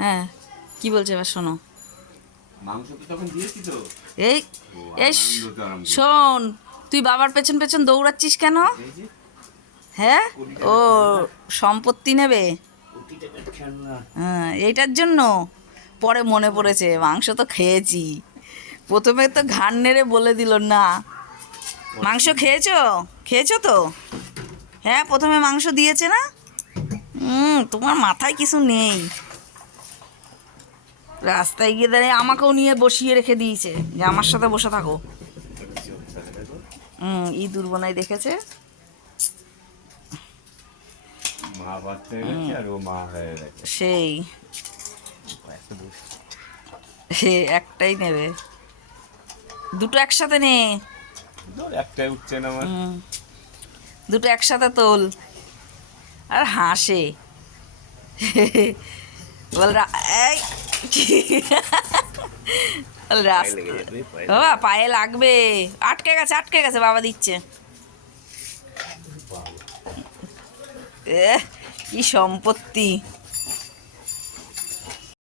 হ্যাঁ, কি বলছে এবার শোনো। মাংস তো তখন দিয়েছি তো। এই ও এই আনন্দ তো আনন্দ। শোন, তুই বাবার পেছন পেছন দৌড়াচ্ছিস কেন? এই যে হ্যাঁ, কোটি ও টাকার খেলনা, সম্পত্তি নেবে। কোটি টাকার খেলনা। হ্যাঁ, এইটার জন্য পরে মনে পড়েছে মাংস তো খেয়েছি। প্রথমে তো ঘাড় নেড়ে বলে দিল না। মাংস খেয়েছো? খেয়েছো তো? হ্যাঁ, প্রথমে মাংস দিয়েছে না। তোমার মাথায় কিছু নেই। রাস্তায় গিয়ে দাঁড়িয়ে আমাকেও নিয়ে বসিয়ে রেখে দিয়েছে যে আমার সাথে বসে থাকো। ইঁদুর বোনাই দেখেছে। মা বাচ্চা হয়ে গেছে আর ও মা হয়ে গেছে। সেই এত দুষ্ট। হে, একটাই নেবে, দুটো একসাথে নে। ধর একটাই উঠছে না আমার। দুটো একসাথে তোল। আর হাসে। বল এই বল পায়ে লেগে যাবে, পায়ে লেগে বাবা যাবে। পায়ে লাগবে। আটকে গেছে, আটকে গেছে, বাবা দিচ্ছে। কি সম্পত্তি।